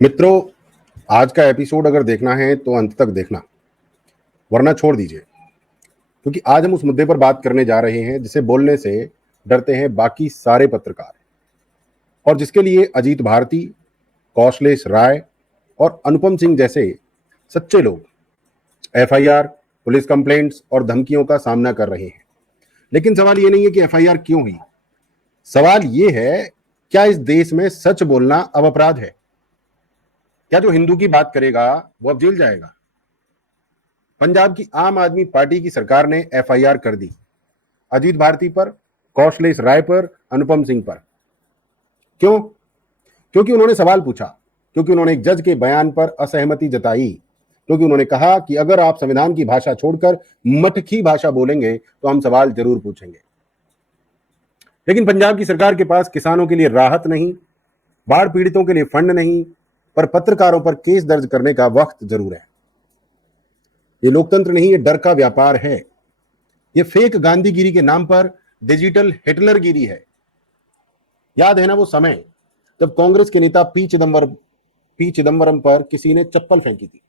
मित्रों, आज का एपिसोड अगर देखना है तो अंत तक देखना, वरना छोड़ दीजिए। क्योंकि आज हम उस मुद्दे पर बात करने जा रहे हैं जिसे बोलने से डरते हैं बाकी सारे पत्रकार, और जिसके लिए अजीत भारती, कौशलेश राय और अनुपम सिंह जैसे सच्चे लोग एफआईआर, पुलिस कंप्लेंट्स और धमकियों का सामना कर रहे हैं। लेकिन सवाल ये नहीं है कि एफआईआर क्यों हुई, सवाल ये है क्या इस देश में सच बोलना अब अपराध है? क्या जो हिंदू की बात करेगा वो अब जेल जाएगा? पंजाब की आम आदमी पार्टी की सरकार ने एफआईआर कर दी अजीत भारती पर, कौशलेश राय पर, अनुपम सिंह पर। क्यों? क्योंकि उन्होंने सवाल पूछा, क्योंकि उन्होंने एक जज के बयान पर असहमति जताई, क्योंकि उन्होंने कहा कि अगर आप संविधान की भाषा छोड़कर मटकी भाषा बोलेंगे तो हम सवाल जरूर पूछेंगे। लेकिन पंजाब की सरकार के पास किसानों के लिए राहत नहीं, बाढ़ पीड़ितों के लिए फंड नहीं, पर पत्रकारों पर केस दर्ज करने का वक्त जरूर है। ये लोकतंत्र नहीं, ये डर का व्यापार है। ये फेक गांधीगिरी के नाम पर डिजिटल हिटलरगिरी है। याद है ना वो समय जब कांग्रेस के नेता पी चिदंबरम पर किसी ने चप्पल फेंकी थी?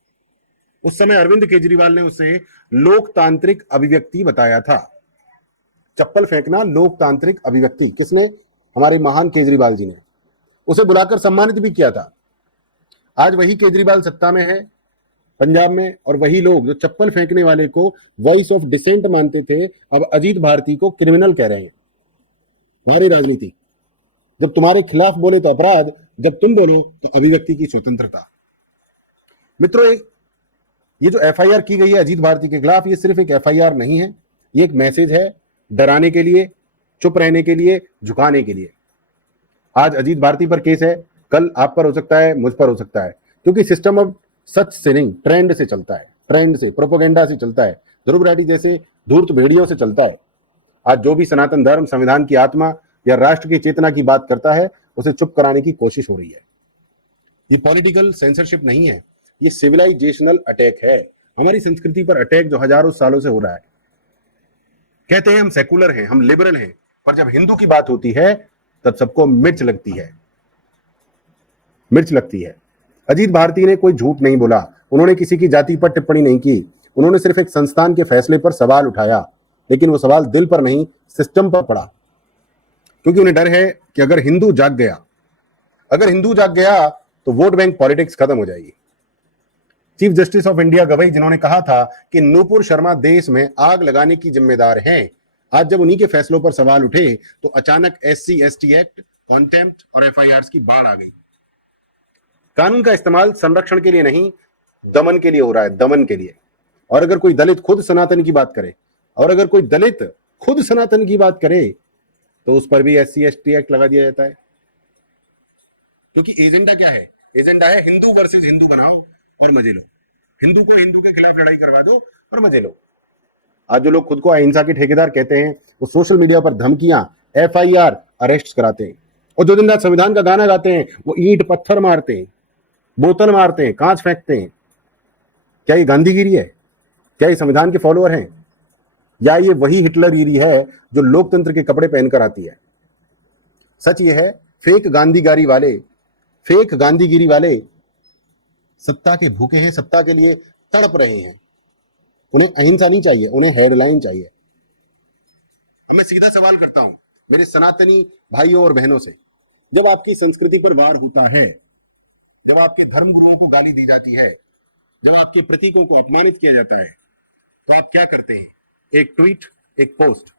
उस समय अरविंद केजरीवाल ने उसे लोकतांत्रिक अभिव्यक्ति बताया था। चप्पल फेंकना लोकतांत्रिक अभिव्यक्ति। किसने? हमारे महान केजरीवाल जी ने उसे बुलाकर सम्मानित भी किया था। आज वही केजरीवाल सत्ता में है पंजाब में, और वही लोग जो चप्पल फेंकने वाले को वॉइस ऑफ डिसेंट मानते थे अब अजीत भारती को क्रिमिनल कह रहे हैं। हमारी राजनीति, जब तुम्हारे खिलाफ बोले तो अपराध, जब तुम बोलो तो अभिव्यक्ति की स्वतंत्रता। मित्रों, ये जो एफआईआर की गई है अजीत भारती के खिलाफ, ये सिर्फ एक एफआईआर नहीं है, ये एक मैसेज है, डराने के लिए, चुप रहने के लिए, झुकाने के लिए। आज अजीत भारती पर केस है, कल आप पर हो सकता है, मुझ पर हो सकता है, क्योंकि सिस्टम अब सच से नहीं ट्रेंड से चलता है, ट्रेंड से, प्रोपोगेंडा से चलता है, ध्रुव रेड्डी जैसे धूर्त भेड़ियों से चलता है। आज जो भी सनातन धर्म, संविधान की आत्मा या राष्ट्र की चेतना की बात करता है उसे चुप कराने की कोशिश हो रही है। ये पॉलिटिकल सेंसरशिप नहीं है, ये सिविलाइजेशनल अटैक है। हमारी संस्कृति पर अटैक जो हजारों सालों से हो रहा है। कहते हैं हम सेकुलर हैं, हम लिबरल हैं, पर जब हिंदू की बात होती है तब सबको मिर्च लगती है, मिर्च लगती है। अजीत भारती ने कोई झूठ नहीं बोला, उन्होंने किसी की जाति पर टिप्पणी नहीं की, उन्होंने सिर्फ एक संस्थान के फैसले पर सवाल उठाया। लेकिन वो सवाल दिल पर नहीं, सिस्टम पर पड़ा। क्योंकि उन्हें डर है कि अगर हिंदू जाग गया तो वोट बैंक पॉलिटिक्स खत्म हो जाएगी। Chief justice of India Gavai, जिन्होंने कहा था कि नूपुर शर्मा देश में आग लगाने की जिम्मेदार हैं, आज जब उन्हीं के फैसलों पर सवाल उठे तो अचानक SC/ST एक्ट, कॉन्टेम्प्ट और एफआईआर की बाढ़ आ गई। कानून का इस्तेमाल संरक्षण के लिए नहीं, दमन के लिए हो रहा है, दमन के लिए। और अगर कोई दलित खुद सनातन की बात करे, तो उस पर भी SC/ST एक्ट लगा दिया जाता है। क्योंकि एजेंडा क्या है? एजेंडा है हिंदू वर्सेस हिंदू बनाओ और मजे लो, हिंदू को हिंदू के खिलाफ लड़ाई करवा दो और मजे लो। आज जो लोग खुद को अहिंसा के ठेकेदार कहते हैं वो सोशल मीडिया पर धमकियां, एफआईआर, अरेस्ट कराते हैं, और जो दिन रात संविधान का गाना गाते हैं वो ईंट पत्थर मारते हैं, बोतल मारते हैं, कांच फेंकते हैं। क्या ये गांधीगिरी है? क्या ये संविधान के फॉलोअर हैं? या ये वही हिटलरगिरी है जो लोकतंत्र के कपड़े पहनकर आती है? सच ये है, फेक गांधीगिरी वाले सत्ता के भूखे हैं, सत्ता के लिए तड़प रहे हैं। उन्हें अहिंसा नहीं चाहिए, उन्हें हेडलाइन चाहिए। मैं सीधा सवाल करता हूं मेरे सनातनी भाइयों और बहनों से, जब आपकी संस्कृति पर वार होता है, जब आपके धर्म गुरुओं को गाली दी जाती है, जब आपके प्रतीकों को अपमानित किया जाता है, तो आप क्या करते हैं? एक ट्वीट, एक पोस्ट,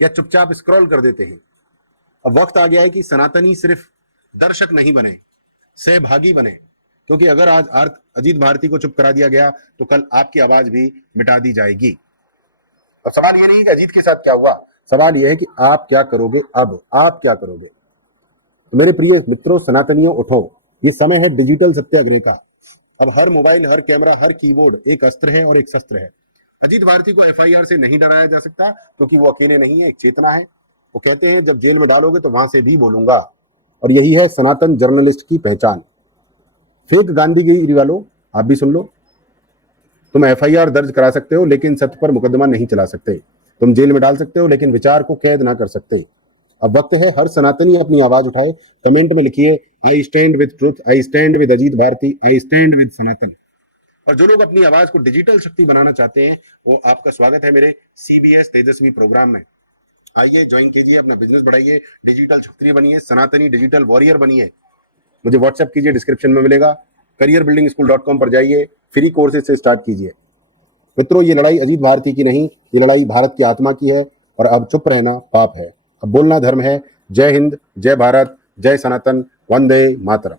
या चुपचाप स्क्रॉल कर देते हैं? अब वक्त आ गया है कि सनातनी सिर्फ दर्शक नहीं बने, सहभागी बने। क्योंकि अगर आज अजीत भारती को चुप करा दिया गया तो कल आपकी आवाज भी मिटा दी जाएगी। अब सवाल ये नहीं कि अजीत के साथ क्या हुआ, सवाल यह है कि आप क्या करोगे? अब आप क्या करोगे? तो मेरे प्रिय मित्रों, सनातनियों, उठो, ये समय है डिजिटल सत्याग्रह का। अब हर मोबाइल, हर कैमरा, हर कीबोर्ड एक अस्त्र है और एक शस्त्र है। अजीत भारती को एफआईआर से नहीं डराया जा सकता, क्योंकि वो अकेले नहीं है, एक चेतना है। वो कहते हैं जब जेल में डालोगे तो वहां से भी बोलूंगा, और यही है सनातन जर्नलिस्ट की पहचान। फेक गांधीगिरी वालों, आप भी सुन लो, तुम एफआईआर दर्ज करा सकते हो लेकिन सत्य पर मुकदमा नहीं चला सकते। तुम जेल में डाल सकते हो लेकिन विचार को कैद ना कर सकते। अब वक्त है हर सनातनी अपनी आवाज उठाए। कमेंट में लिखिए I stand with truth, I stand with Ajit Bharati, I stand with Sanatan. और जो लोग अपनी आवाज को डिजिटल शक्ति बनाना चाहते हैं, वो आपका स्वागत है मेरे CBS तेजस्वी प्रोग्राम में। आइए ज्वाइन कीजिए, अपना बिजनेस बढ़ाइए, डिजिटल क्षत्रिय बनिए, सनातनी डिजिटल वॉरियर बनिए। मुझे व्हाट्सएप कीजिए, डिस्क्रिप्शन में मिलेगा। careerbuildingschool.com पर जाइए, फ्री कोर्सेज से स्टार्ट कीजिए। मित्रों, ये लड़ाई अजीत भारती की नहीं, ये लड़ाई भारत की आत्मा की है। और अब चुप रहना पाप है, अब बोलना धर्म है। जय हिंद, जय भारत, जय सनातन, वंदे मातरम।